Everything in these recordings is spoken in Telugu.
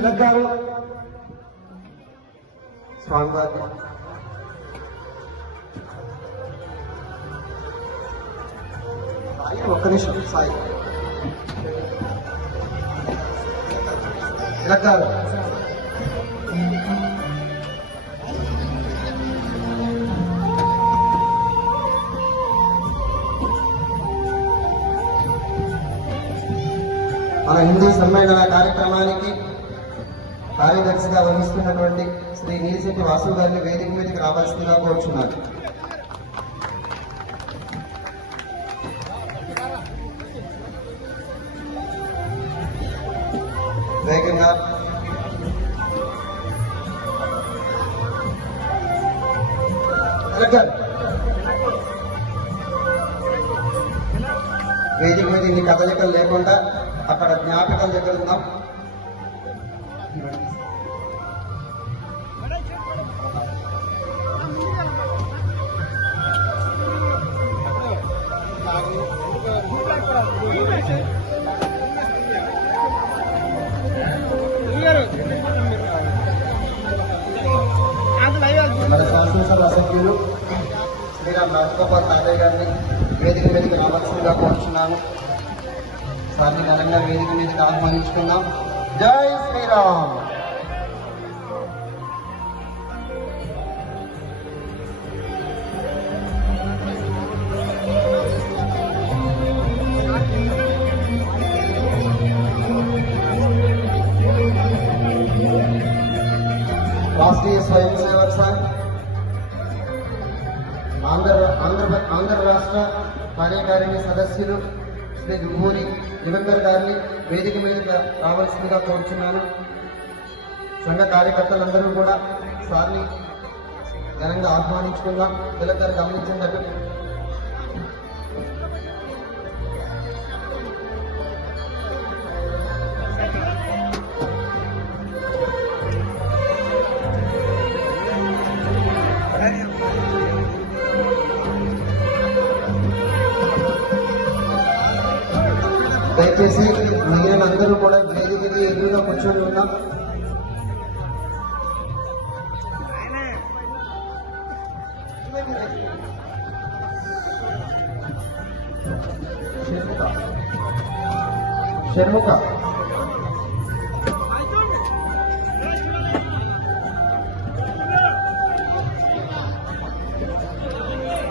తిలక్ గారు స్వామివారి ఒక్క నిమిషం సాయి తిలక్ గారు మన హిందూ సమ్మేళన కార్యక్రమానికి కార్యదర్శిగా వహిస్తున్నటువంటి శ్రీ నీలిశెట్టి వాసు గారిని వేదిక మీదకి రావాల్సిందిగా కోరుచున్నారు. వేగంగా వేదిక మీద ఇన్ని కదలికలు లేకుండా అక్కడ జ్ఞాపకం దగ్గర ఉన్నాం. మన శాసనసభ సభ్యులు శ్రీరామ్ రాజగోపాల్ తాతయ్య గారిని వేదిక మీదకి రావాల్సిందిగా కోరుచున్నాను. సార్ని ఘనంగా వేదిక మీదకి ఆహ్వానించుకున్నాం. జై శ్రీరామ్. రాష్ట్రీయ స్వయం సేవక్ సంఘ్ ఆంధ్ర రాష్ట్ర కార్యకారిణి సదస్సులు శ్రీ దువ్వూరి దివంకర్ గారిని వేదిక మీద రావాల్సిందిగా కోరుచున్నాను. సంఘ కార్యకర్తలందరూ కూడా సార్ని ఘనంగా ఆహ్వానించుకుందాం. తిలక్ గారు గమనించినట్టు దయచేసి మిగిలిన అందరూ కూడా వేదికకి ఎదురుగా కూర్చొని ఉన్నాం. షణ్ముఖ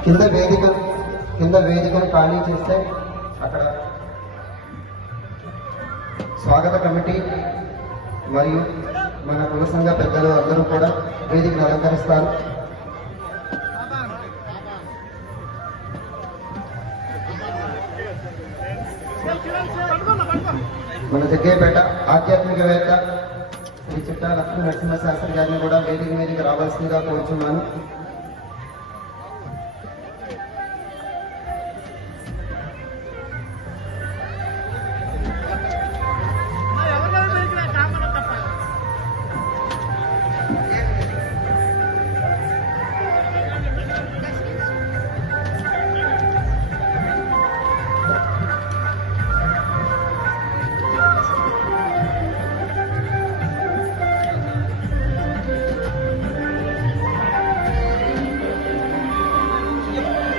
కింద వేదికను ఖాళీ చేస్తే అక్కడ స్వాగత కమిటీ మరియు మన కుల సంఘ పెద్దలు అందరూ కూడా వేదికను అలంకరిస్తారు. మన జగ్గయ్యపేట ఆధ్యాత్మికవేత్త శ్రీ చిట్టా లక్ష్మీ నరసింహ శాస్త్రి గారిని కూడా వేదిక మీదకి రావాల్సిందిగా కోరుచున్నాను.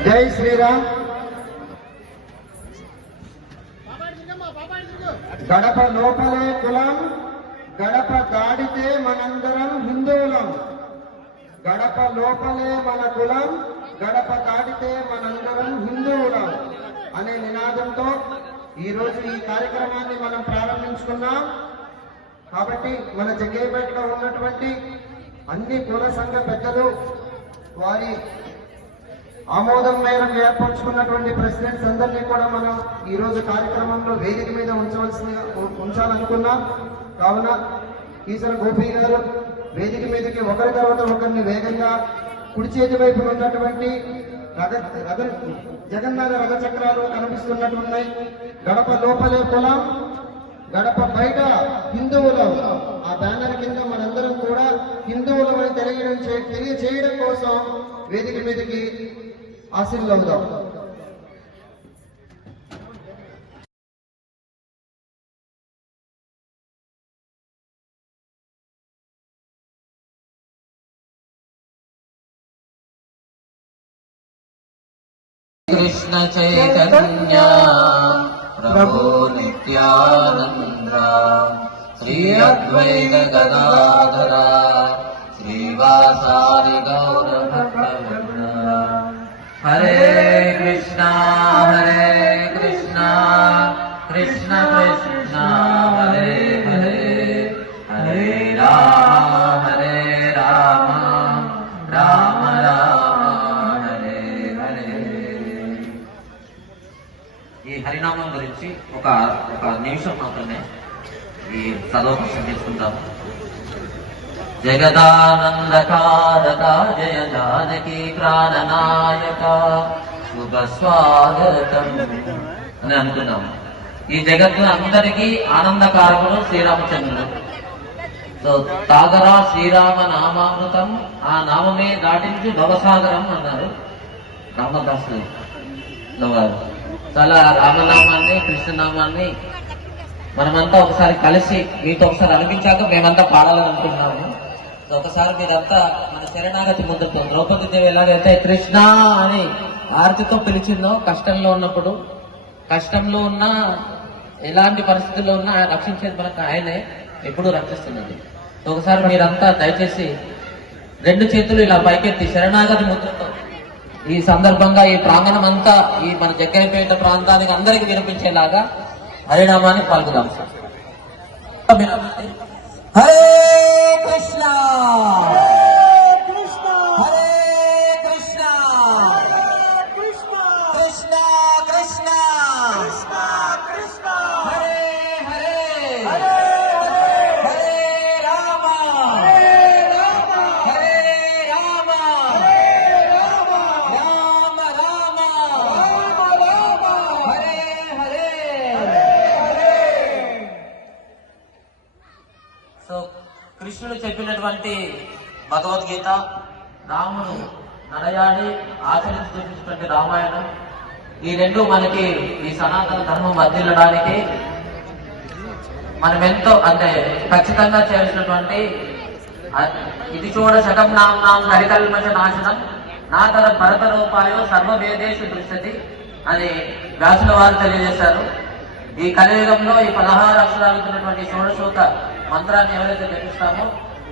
జై శ్రీరామ్. గడప లోపలే కులం, గడప దాడితే మనందరం హిందువులం. గడప లోపలే మన కులం, గడప దాడితే మనందరం హిందువులం అనే నినాదంతో ఈరోజు ఈ కార్యక్రమాన్ని మనం ప్రారంభించుకున్నాం. కాబట్టి మన జగ్గయ్యపేటలో ఉన్నటువంటి అన్ని కుల సంఘ పెద్దలు వారి ఆమోదం మేరకు ఏర్పరచుకున్నటువంటి ప్రెసిడెంట్స్ అందరినీ కూడా మనం ఈ రోజు కార్యక్రమంలో వేదిక మీద ఉంచాలనుకున్నాం. కావున ఈశ్వర గోపి గారు వేదిక మీదకి ఒకరి తర్వాత ఒకరిని వేగంగా కుడి చేతి వైపు ఉన్నటువంటి జగన్నాథ రథ చక్రాలు కనిపిస్తున్నట్టున్నాయి. గడప లోపలే కులం, గడప బయట హిందువులం. ఆ బ్యానర్ కింద మనందరం కూడా హిందువులమని తెలియజేయడం కోసం వేదిక మీదకి ఆశీర్వదిద్దాం. कृष्ण चैतन्य प्रभु नित्यानंद श्री अद्वैत गदाधर श्रीवासादि गौर भक्तवृंद। हरे कृष्णा कृष्ण कृष्ण हरे हरे हरे राम राम राम हरे हरे। ఈ హరినామం గురించి ఒక నిమిషం మాత్రమే ఈ చదవకం తీసుకుంటాము. జగదానందకారక జయ జానకి ప్రాణనాయక శుభ స్వాగతం అని అనుకున్నాము. ఈ జగత్తు అందరికీ ఆనందకారకుడు శ్రీరామచంద్రుడు. సో తాగరా శ్రీరామ నామామృతం, ఆ నామమే దాటించి భవసాగరం అన్నారు రామదాసు గారు. చాలా రామనామాన్ని కృష్ణనామాన్ని మనమంతా ఒకసారి కలిసి మీతో ఒకసారి అనిపించాక మేమంతా పాడాలని అనుకుంటున్నాము. ఒకసారి మీరంతా మన శరణాగతి ముద్రతో ద్రౌపది దేవి ఎలాగైతే కృష్ణ అని ఆర్తితో పిలిచిందో కష్టంలో ఉన్నప్పుడు, కష్టంలో ఉన్నా ఎలాంటి పరిస్థితుల్లో ఉన్నా రక్షించేది మనకు ఆయనే ఎప్పుడూ రక్షిస్తున్నది. ఒకసారి మీరంతా దయచేసి రెండు చేతులు ఇలా పైకెత్తి శరణాగతి ముద్రతో ఈ సందర్భంగా ఈ ప్రాంగణం అంతా ఈ మన జగ్గైపేట ప్రాంతానికి అందరికి వినిపించేలాగా హరినామాన్ని పాల్గొదాం. హరే కృష్ణ హరే కృష్ణ కృష్ణ కృష్ణ హరే హరే హరే రామ హరే రామ రామ రామ హరే హరే. సో కృష్ణుడు చెప్పినటువంటి భగవద్గీత, రాముడు నడయాడి ఆచరించి చూపించినటువంటి రామాయణం, ఈ రెండు మనకి ఈ సనాతన ధర్మం వర్ధిల్లడానికి మనం ఎంతో అంటే ఖచ్చితంగా చేయాల్సినటువంటి ఇది చూడ శకం నాం హరికల్మష నాశనం నాతర భరత రూపాయో సర్వవేదేశు దృశ్యతి అని వ్యాసుల వారు తెలియజేశారు. ఈ కలియుగంలో ఈ 16 అక్షరాలు ఉన్నటువంటి షోడశోక మంత్రాన్ని ఎవరైతే జపిస్తామో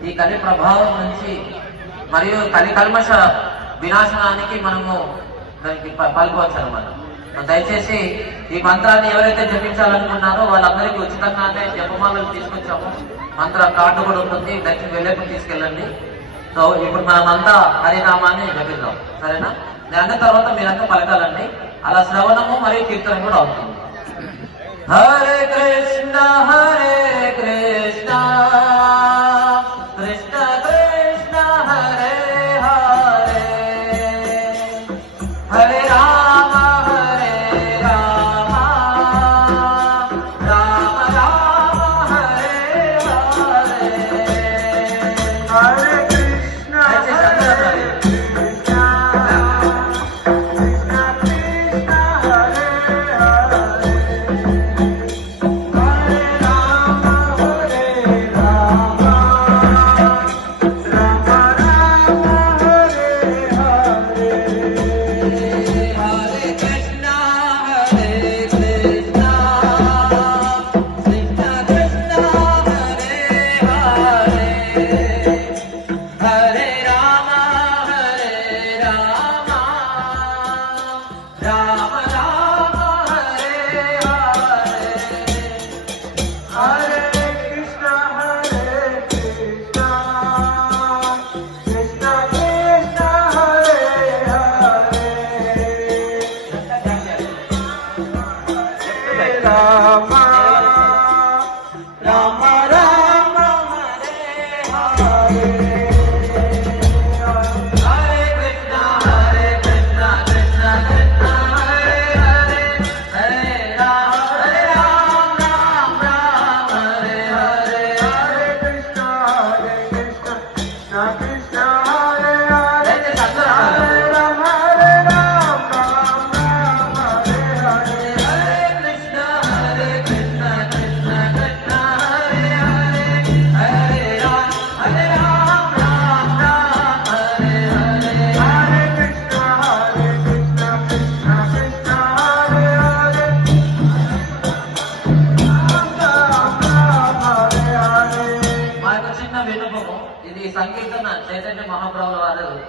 ఈ కలి ప్రభావం నుంచి మరియు కలి కల్మష వినాశనానికి మనము దానికి పాల్గొవచ్చు అనమాట. దయచేసి ఈ మంత్రాన్ని ఎవరైతే జపించాలనుకున్నారో వాళ్ళందరికీ ఉచితంగానే జపమాలను తీసుకొచ్చాము. మంత్ర కార్డు కూడా ఉంటుంది, దయచేసి వెళ్ళేప్పుడు తీసుకెళ్ళండి. సో ఇప్పుడు మనమంతా హరినామాన్ని జపిద్దాం, సరేనా? నేను అన్న తర్వాత మీరంతా పలకాలండి. అలా శ్రవణము మరియు కీర్తన కూడా అవుతుంది. హరే కృష్ణ కృష్ణ కృష్ణ కృష్ణ హరే హరే హరే రామ రామ రామ రామ హరే హరే హరే కృష్ణ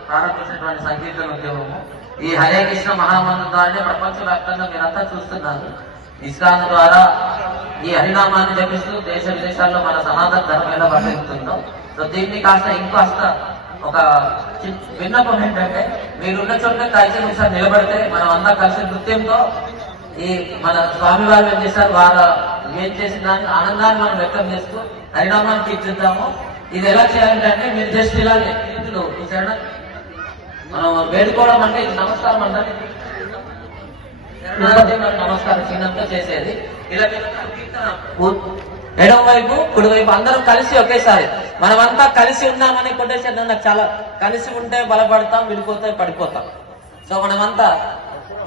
ప్రారంభించినటువంటి సంకీర్తన ఉద్యమము. ఈ హరే కృష్ణ మహామంత్రాన్ని ప్రపంచవ్యాప్తంగా మీరంతా చూస్తున్నారు. ఇస్లాం ద్వారా ఈ హరినామాన్ని జపిస్తూ దేశ విదేశాల్లో మన సనాతన ధర్మం ఎలా వర్తిస్తుందో, సో దీన్ని కాస్త ఇంకాస్త ఒక విన్నపం ఏంటంటే, మీరున్న చోట కలిసి ఒకసారి నిలబడితే మనం అంతా కలిసి నృత్యంతో ఈ మన స్వామి వారు ఏం చేశారు, వారు ఏం చేసిన దాన్ని ఆనందాన్ని మనం వ్యక్తం చేస్తూ హరినామాన్ని తీర్చిద్దాము. ఇది ఎలా చేయాలంటే మీరు జస్ట్ ఇలా చేతులు చూసారా, మనం వేడుకోవడం అంటే ఇది నమస్కారం అంటే నమస్కారం చిన్నంతో చేసేది. ఇలా ఎడమ వైపు కుడి వైపు అందరం కలిసి ఒకేసారి మనమంతా కలిసి ఉన్నామని కొట్టేసారు. నాకు చాలా కలిసి ఉంటే బలపడతాం, విడిపోతే పడిపోతాం. సో మనమంతా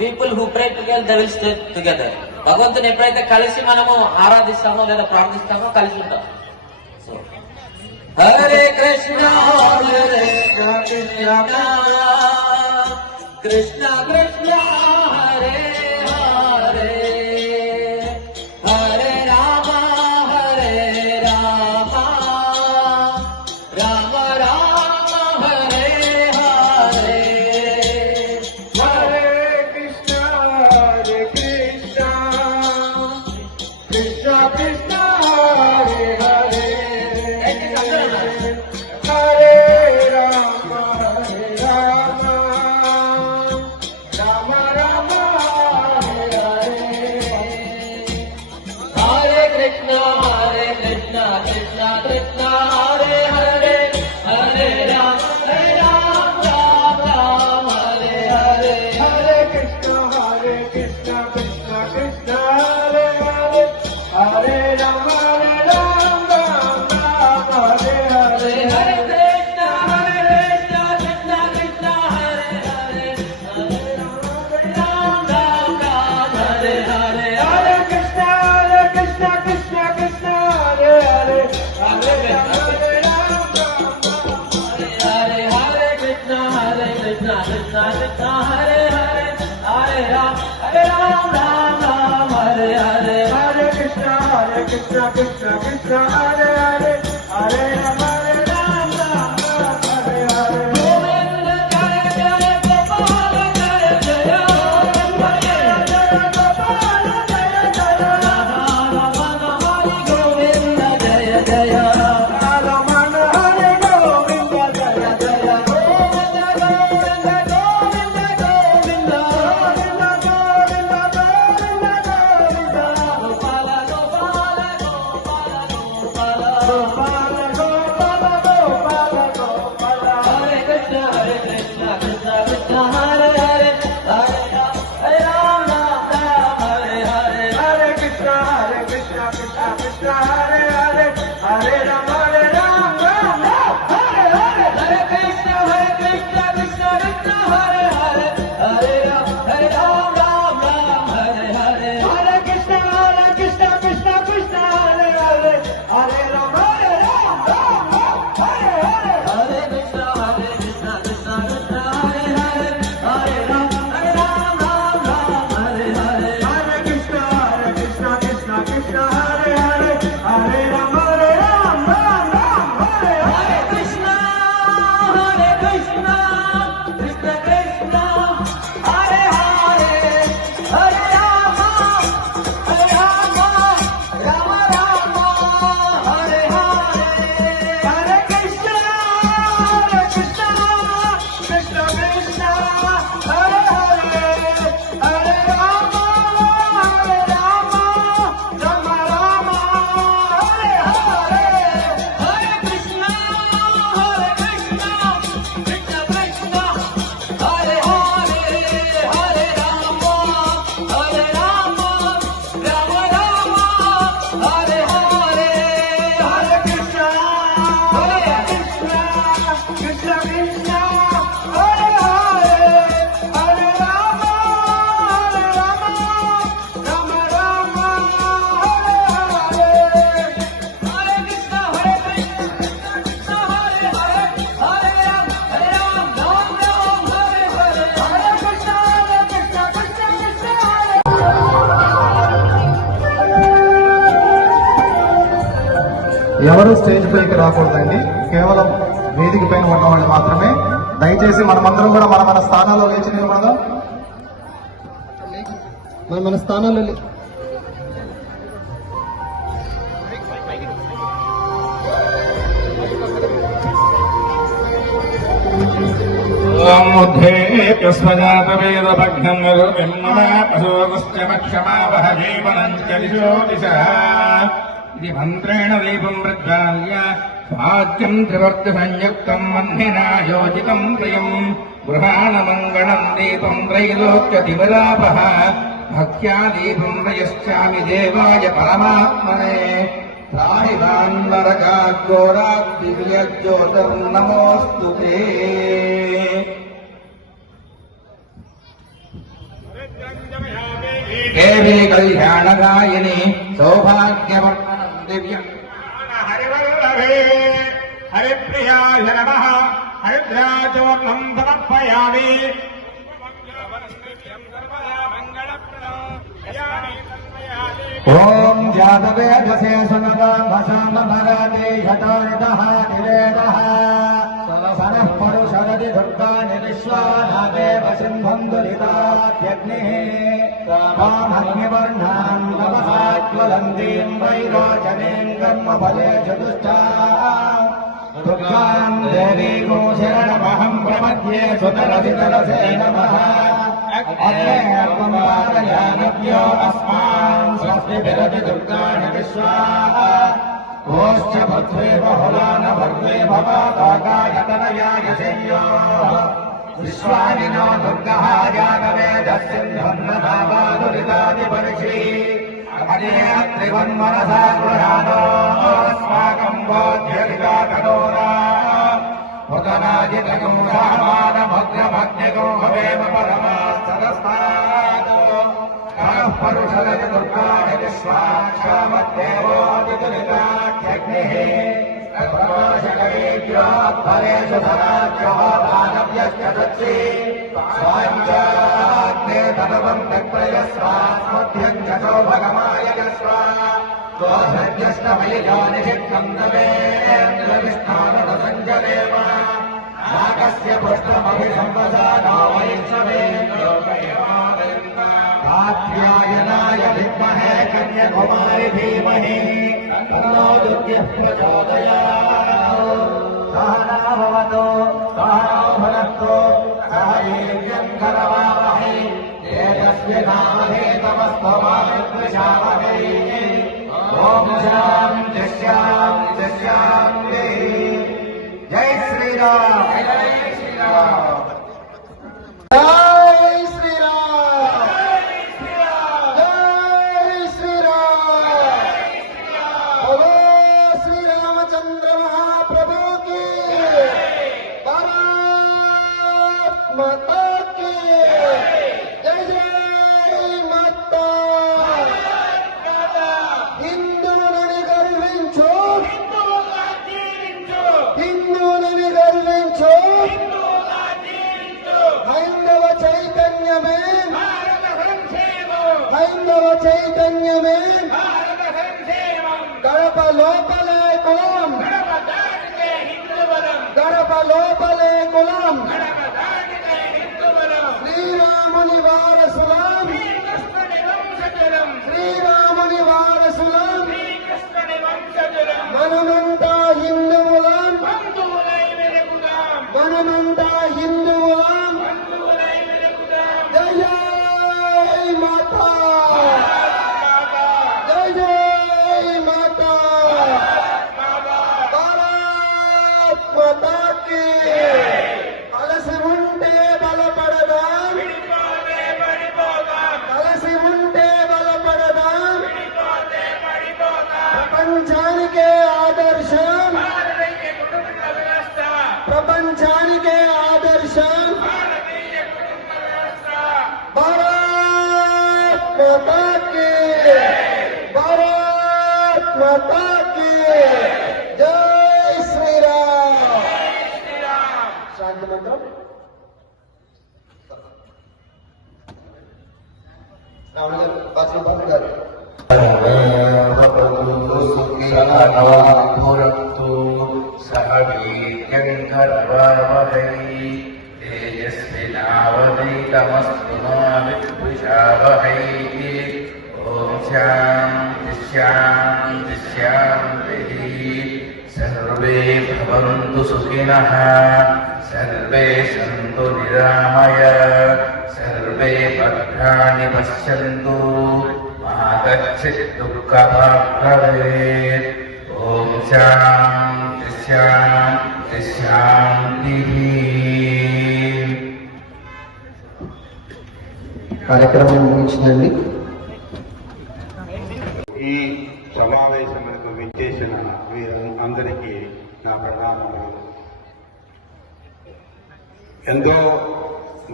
people who pray together they will stay together. భగవంతుని ఎప్పుడైతే కలిసి మనము ఆరాధిస్తామో లేదా ప్రార్థిస్తామో కలిసి ఉంటాం. సో హరే కృష్ణ హరే కృష్ణ కృష్ణ కృష్ణ హరే హరే హరే రామ హరే రామ రామ రామ హరే హరే హరే కృష్ణ కృష్ణ కృష్ణ హరే హరే హరే రామ రామ రామ హరే హరే. హరే కృష్ణ కృష్ణ కృష్ణ హరే హరే హరే రామ రామ రామ హరే హరే హరే కృష్ణ కృష్ణ కృష్ణ హరే హరే హరే రామ రామ రామ హరే హరే. హరే కృష్ణ కృష్ణ కృష్ణ హరే హరే హరే రామ రామ హరే హరే హరే కృష్ణ కృష్ణ కృష్ణ హరే హరే హరే రామ హరే హరే కృష్ణ కృష్ణ కృష్ణ హరే హరే హరే రామ రామ హరే హరే హరే కృష్ణ కృష్ణ కృష్ణ హరే హరే హరే రామ రామ హరే హరే. గోవింద జయ జయ గోపాల జయ జయ గోపాల జయ జయ రమణ హరి గోవింద జయ జయ రమణ హరి గోవింద జయ జయ గోవింద గోవింద గోవింద గోవింద గోవింద గోవింద గోవింద గోవింద గోపాల గోపాల గోపాల గోపాల గోపాల గోపాల గోపాల గోపాల. హరే కృష్ణ కృష్ణ కృష్ణ హరే హరే హరే రామ రామ హరే హరే హరే కృష్ణ కృష్ణ హరే హరే హరే రామ రామ హరే హరే. హరే కృష్ణ కృష్ణ కృష్ణ హరే హరే హరే రామ రామ హరే హరే హరే కృష్ణ కృష్ణ కృష్ణ హరే హరే హరే రామ రామ హరే హరే. హరే కృష్ణ కృష్ణ కృష్ణ హరే హరే హరే రామ రామ హరే హరే హరే కృష్ణ కృష్ణ కృష్ణ హరే హరే హరే రామ రామ హరే హరే. హరే కృష్ణ కృష్ణ కృష్ణ హరే హరే హరే రామ రామ రామ హరే హరే హరే కృష్ణ కృష్ణ కృష్ణ కృష్ణ హరే హరే హరే రామ రామ రామ రామ హరే హరే. హరే కృష్ణ కృష్ణ కృష్ణ కృష్ణ హరే హరే హరే రామ రామ రామ హరే హరే హరే కృష్ణ కృష్ణ కృష్ణ కృష్ణ హరే హరే హరే రామ రామ రామ రామ హరే హరే. హరే కృష్ణ కృష్ణ హరే హరే హరే రామ రామ రామ హరే హరే హరే కృష్ణ కృష్ణ కృష్ణ కృష్ణ హరే. ఎవరు స్టేజ్ పైకి రాకూడదండి, కేవలం వేదిక పైన ఉన్న వాళ్ళు మాత్రమే దయచేసి మనమందరం కూడా మన స్థానాల్లో లేచి నిలబడదాం. మన స్థానాల్లో మంత్రేణ దీపం ప్రజ్వాల్య వాద్యం త్రివర్గ సంయుక్తం వహ్నినా యోజితం ప్రియం గృహాణమంగళం దీపం త్రైలోక్యతిమిరాపః భక్త్యా దీపం ప్రయశ్చామి దేవాయ పరమాత్మనే జ్యోతిర్నమోస్తుతే. దేవీ కళ్యాణదాయిని సౌభాగ్యవర్ధనం దివ్యం హరివల్లభే హరిప్రియాయ నమః. హరిద్రాచూర్ణం సమర్పయామి. ఓం జాతవేదసే సునవామసామభరతే శతాయుధః నివేదః సనః పరుషరతి దుర్గాని విశ్వానాదేవ సింహం దురితాద్యగ్నిః వామగ్నివర్ణాం నమసాజ్వలందీం వైరోచనీం కర్మఫలే చతుష్టాం దుర్గాం దేవీం శరణమహం ప్రపద్యే సుతరసితరసే నమః. అగ్నేర్పంపారయానవ్యో అస్మాన్ స్వస్తి విరతి దుర్గాణి విశ్వాః ఓశ్చ భద్రే బహుళాన భర్గే భవాగాయతనయాయ శయ్యోః విశ్వాని నో దుర్గః జాతవేదస్సింధన్నదావాదురితాది పరిషీ అదే త్రివన్మనసా గృహాణో అస్మాకం బోధ్యరితాకరోరా ఉదనాజితగో రామానభద్రభగ్నిగో భవేమ పరమాసరస్తాదో కరః పరుషరతి దుర్గాణి విశ్వాక్షామద్దేవోదితులితాఖ్యగ్నిః ప్రకాశకరీజ్యోత్పరేషు ధరాజ్యో దానవ్యశ్చ దత్సి స్వాంచాగ్నే తదవం తత్రయస్వాస్మభ్యం చ సౌభగమాయగస్వ స్వధర్యష్టమయజో నిషిక్తం దవేంద్రవిష్ణానసంజలేమ నాగస్య పుష్పమభిసంవదానో వైష్ణవేంద్రోకయమానందాధ్యాయనాయ విద్మహే కన్యకుమారి ధీమహి తన్నో దుర్గః ప్రచోదయాత్. సహనా భవతు సహనో భునక్తు సహ వీర్యం కరవావహై తేజస్వినామహే తమస్తు మా విద్విషావహై. ఓం శాంతి శాంతి శాంతి. జై శ్రీరామ్. జై శ్రీరామ్. జై శ్రీరామ్. జై శ్రీరామ్. బోలో శ్రీరామచంద్ర మహాప్రభు की భారత్ మాతా की జై జై మాతా. హిందువులని గర్వించు, హిందువులని గర్వించు. హైందవ చైతన్యమే, హైందవ చైతన్యమే గడప లోపలే కులం, గడప లోపలే కులం. శ్రీరాముని వారసులం, శ్రీరాముని వారసులం. మనమంతా హిందువులం, మనమంతా హిందువులం. జై జై మాతా, జై జై మాతా. భారత్ మాతా की. కలిసి ఉంటే బలపడదాం, కలిసి ఉంటే బలపడదాం. ప్రపంచానికే ఆదర్శం, ప్రపంచానికే ఆదర్శం. భారత్ మాతా की, భారత్ మాతా की. జై శ్రీరామ్. శాంతి మంత్రం. రావణ గారు, బాబు గారు. సహ వీర్యం కరవావహై तमस्तु मा विद्विषावहै ॐ शान्ति शान्ति शान्तिः सर्वे भवन्तु सुखिनः सर्वे सन्तु निरामय सर्वे भद्राणि पश्यन्तु मा कश्चित् दुःखभाग् भवेत् ॐ शान्ति शान्ति शान्तिः కార్యక్రమం ముగించిందండి. ఈ సమావేశములకు విచ్చేసిన వీరందరికీ నా ప్రణామములు. ఎంతో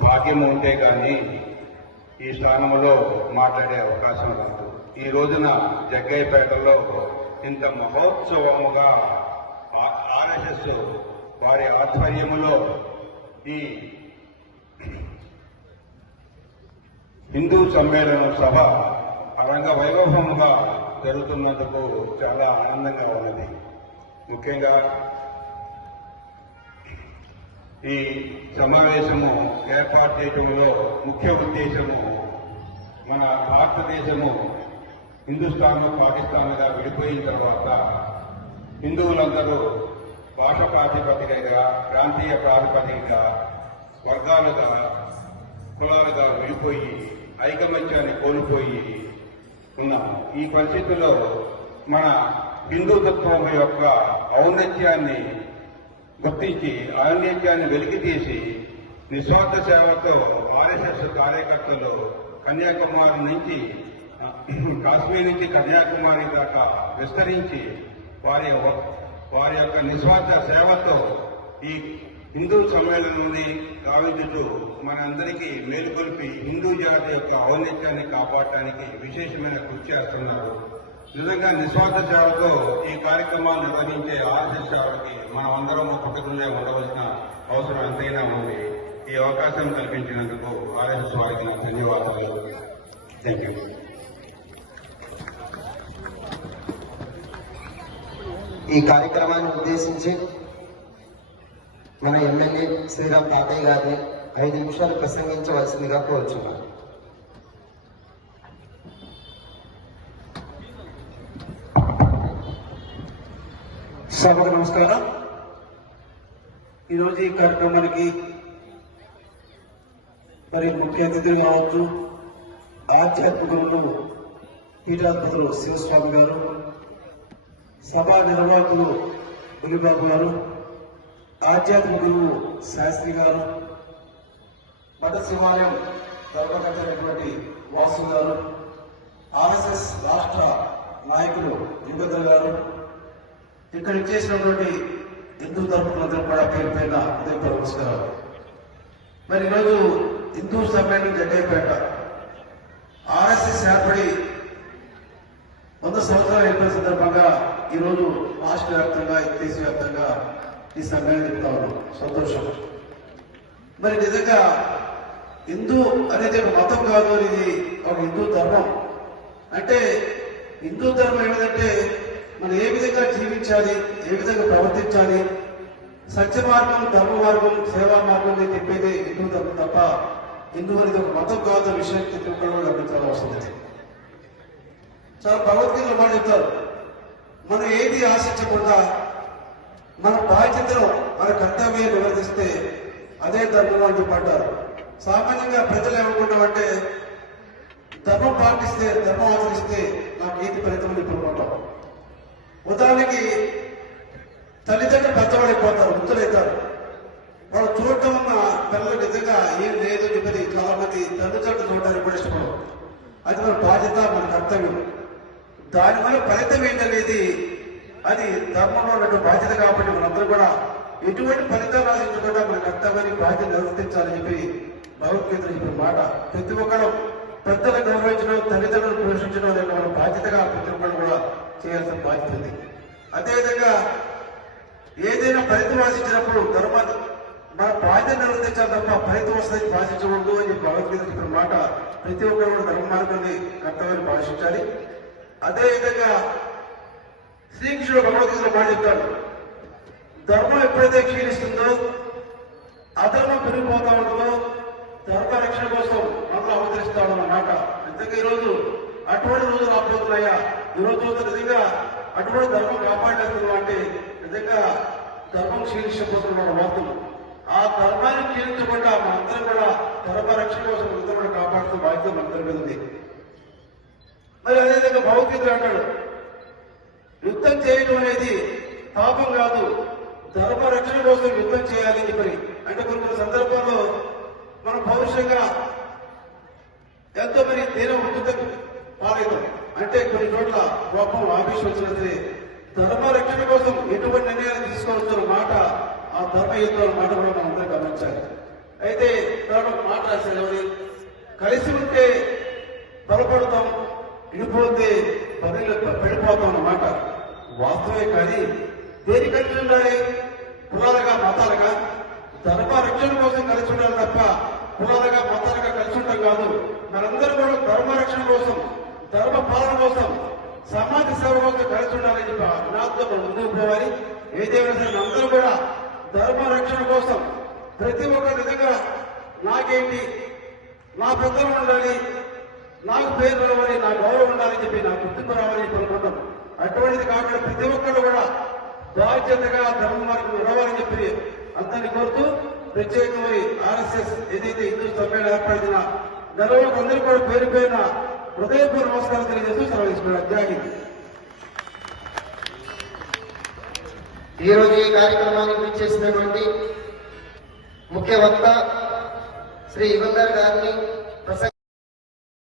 భాగ్యం ఉంటే కానీ ఈ స్థానంలో మాట్లాడే అవకాశం రాదు. ఈ రోజున జగ్గయ్యపేటలో ఇంత మహోత్సవముగా ఆర్ఎస్ఎస్ వారి ఆధ్వర్యములో ఈ హిందూ సమ్మేళన సభ రంగ వైభవంగా జరుగుతున్నందుకు చాలా ఆనందంగా ఉన్నది. ముఖ్యంగా ఈ సమావేశము ఏర్పాటు చేయడంలో ముఖ్య ఉద్దేశము మన భారతదేశము హిందుస్థాన్ పాకిస్తాన్గా విడిపోయిన తర్వాత హిందువులందరూ భాష ప్రాతిపదికగా ప్రాంతీయ ప్రాతిపదికగా వర్గాలుగా కులాలుగా విడిపోయి ఐకమత్యాన్ని కోల్పోయి ఉన్నాం. ఈ పరిస్థితుల్లో మన హిందూతత్వం యొక్క ఔన్నత్యాన్ని గుర్తించి ఔన్నత్యాన్ని వెలికితీసి నిస్వార్థ సేవతో ఆర్ఎస్ఎస్ కార్యకర్తలు కన్యాకుమారి నుంచి కాశ్మీర్ నుంచి కన్యాకుమారి దాకా విస్తరించి వారి యొక్క నిస్వార్థ సేవతో ఈ హిందూ సమ్మేళనాన్ని గావించుతూ మనందరికీ మేలుకొల్పి హిందూ జాతి యొక్క ఔన్నత్యాన్ని కాపాడటానికి విశేషమైన కృషి చేస్తున్నారు. నిజంగా నిస్వార్థ సేవతో ఈ కార్యక్రమాలు నిర్వహించే ఆర్ఎస్ఎస్ సేవకి మనం అందరం పట్టుకునే ఉండవలసిన అవసరం ఎంతైనా ఉంది. ఈ అవకాశం కల్పించినందుకు ఆర్ఎస్ఎస్ వారికి నా ధన్యవాదాలు. Thank you. ఈ కార్యక్రమాన్ని ఉద్దేశించి మన ఎమ్మెల్యే శ్రీరామ్ తాతయ్య గారిని 5 నిమిషాలు ప్రసంగించవలసిందిగా కోరుచున్నాను. సభకు నమస్కారం. ఈరోజు ఈ కార్యక్రమానికి మరి ముఖ్య అతిథులు కావచ్చు, ఆధ్యాత్మికులు పీఠాధిపతులు శివస్వామి గారు, సభా నిర్వాహకులు బులిబాబు గారు, ఆధ్యాత్మిక గురువు శాస్త్రి గారు, మఠ శివాలయం ధర్మకర్తైనటువంటి వాసు గారు, ఆర్ఎస్ఎస్ రాష్ట్ర నాయకులు యుగధర్ గారు, ఇక్కడ ఇచ్చేసినటువంటి హిందూ ధర్మకులందరూ కూడా పేరు పైన హృదయపూర్వక నమస్కారాలు. మరి ఈరోజు హిందూ సమ్మేళనం జగ్గయ్యపేట ఆర్ఎస్ఎస్ ఏర్పడి 100 సంవత్సరాలు అయిపోయిన సందర్భంగా ఈరోజు రాష్ట్ర వ్యాప్తంగా దేశవ్యాప్తంగా ఈ సమ్మేళనం చెప్తా ఉన్నాం. సంతోషం. మరి నిజంగా హిందూ అనేది ఒక మతం కాదు, అనేది ఒక హిందూ ధర్మం. అంటే హిందూ ధర్మం ఏమిటంటే మనం ఏ విధంగా జీవించాలి, ఏ విధంగా ప్రవర్తించాలి, సత్య మార్గం, ధర్మ మార్గం, సేవా మార్గం చెప్పేది హిందూ ధర్మం తప్ప హిందూ అనేది ఒక మతం కాదు విషయం చెప్పడం గమనించాల్సి వస్తుంది. చాలా భగవద్గీతలో మాట చెప్తారు, మనం ఏది ఆశించకుండా మన బాధ్యతను, మన కర్తవ్యాన్ని నిర్వర్తిస్తే అదే ధర్మం అని చెప్పంటారు. సామాన్యంగా ప్రజలు ఏమనుకుంటామంటే ధర్మం పాటిస్తే, ధర్మం ఆచరిస్తే నాకు ఏది ఫలితం చెప్పుకుంటాం. ఉదాహరణకి తల్లిదండ్రులు పెద్దవాడైపోతారు, వృద్ధులైతారు. వాళ్ళు చూడటం ఉన్న పిల్లలు నిజంగా ఏం లేదు చెప్పి చాలా మంది తల్లిదండ్రులు చూడడానికి కూడా ఇష్టపడరు. అది మన బాధ్యత, మన కర్తవ్యం. దానివల్ల ఫలితం ఏంటనేది అది ధర్మంలో ఉన్నటువంటి బాధ్యత. కాబట్టి మనందరూ కూడా ఎటువంటి ఫలితాలు ఆశించకుండా మన కర్తవ్యాన్ని బాధ్యత నిర్వర్తించాలని చెప్పి భగవద్గీతలో చెప్పిన మాట. ప్రతి ఒక్కరు పెద్దలను గౌరవించడం, తల్లిదండ్రులను పోషించడం అనే మన బాధ్యతగా ప్రతి ఒక్కరు కూడా చేయాల్సిన బాధ్యత ఉంది. అదేవిధంగా ఏదైనా ఫలితం ఆశించినప్పుడు ధర్మాన్ని మన బాధ్యత నిర్వర్తించాలి తప్ప ఫలితం వస్తుంది భాషించకూడదు అని భగవద్గీత చెప్పిన మాట. ప్రతి ఒక్కరు కూడా ధర్మ మార్గాన్ని, కర్తవ్యాన్ని భాషించాలి. అదేవిధంగా శ్రీకృష్ణుడు భగవద్గీతలో మాట చెప్తాడు, ధర్మం ఎప్పుడైతే క్షీణిస్తుందో, అధర్మం పెరిగిపోతా ఉంటుందో, ధర్మ రక్షణ కోసం మనలో అవతరిస్తామన్నమాట. నిజంగా ఈరోజు అటువంటి రోజులు రాబోతున్నాయా? ఈరోజు నిజంగా అటువంటి ధర్మం కాపాడేస్తున్నాం అంటే నిజంగా ధర్మం క్షీణించబోతున్న వార్తలు. ఆ ధర్మాన్ని క్షీణించకుండా మనందరం కూడా ధర్మ రక్షణ కోసం అందరూ కూడా కాపాడుతున్న బాధ్యత మనందరి మీద ఉంది. మరి అదేవిధంగా భగవద్గీత అంటాడు, యుద్ధం చేయడం అనేది పాపం కాదు, ధర్మ రక్షణ కోసం యుద్ధం చేయాలి అని చెప్పి. అంటే కొన్ని సందర్భాల్లో మనం పౌరుషంగా ఎంతో మరి తీవ్ర ఉద్యుత పాలవుతాం. అంటే కొన్ని చోట్ల కోపం ఆవేశం వచ్చినట్లే ధర్మ రక్షణ కోసం ఎటువంటి నిర్ణయాలు తీసుకోవచ్చున్న మాట ఆ ధర్మ యుద్ధాల మాట కూడా మనం అందరూ గమనించాలి. అయితే దాని ఒక మాట రాశారు, ఎవరి కలిసి ఉంటే బలపడతాం, విడిపోతే పడిపోతాం అన్నమాట. వాస్తవే. కానీ దేని కలిసి ఉండాలి? కులాలుగా మతాలుగా ధర్మ రక్షణ కోసం కలిసి ఉండాలి తప్ప కులాలుగా మతాలుగా కలిసి ఉంటాం కాదు. మనందరూ కూడా ధర్మ రక్షణ కోసం, ధర్మ పాలన కోసం, సమాజ సేవ కోసం కలిసి ఉండాలని చెప్పి నాతో మనం ముందుకు పోవాలి. ఏదేమైనా సరే అందరూ కూడా ధర్మ రక్షణ కోసం ప్రతి ఒక్క నిజంగా నాకేంటి, నా పెద్దలు ఉండాలి, నాకు పేరు రావాలి, నా గౌరవం ఉండాలని చెప్పి, నా గుర్తింపు రావాలని చెప్పి అనుకుంటాం. అటువంటిది కాకుండా ప్రతి ఒక్కరు కూడా బాధ్యతగా ధర్మ మార్గం నడవాలని చెప్పి అందరినీ కోరుతూ ప్రత్యేకమై ఆర్ఎస్ఎస్ ఏదైతే హిందూ సమ్మేళనం ఏర్పడిన నెలవాళ్ళందరూ కూడా పేరు పేరున హృదయపూర్వ నమస్కారం తెలియజేస్తూ సెలవు తీసుకున్నారు. జై హింద్. ఈ రోజు ఈ కార్యక్రమానికి విచ్చేసినటువంటి ముఖ్య వక్త శ్రీ యుగంధర్ గారిని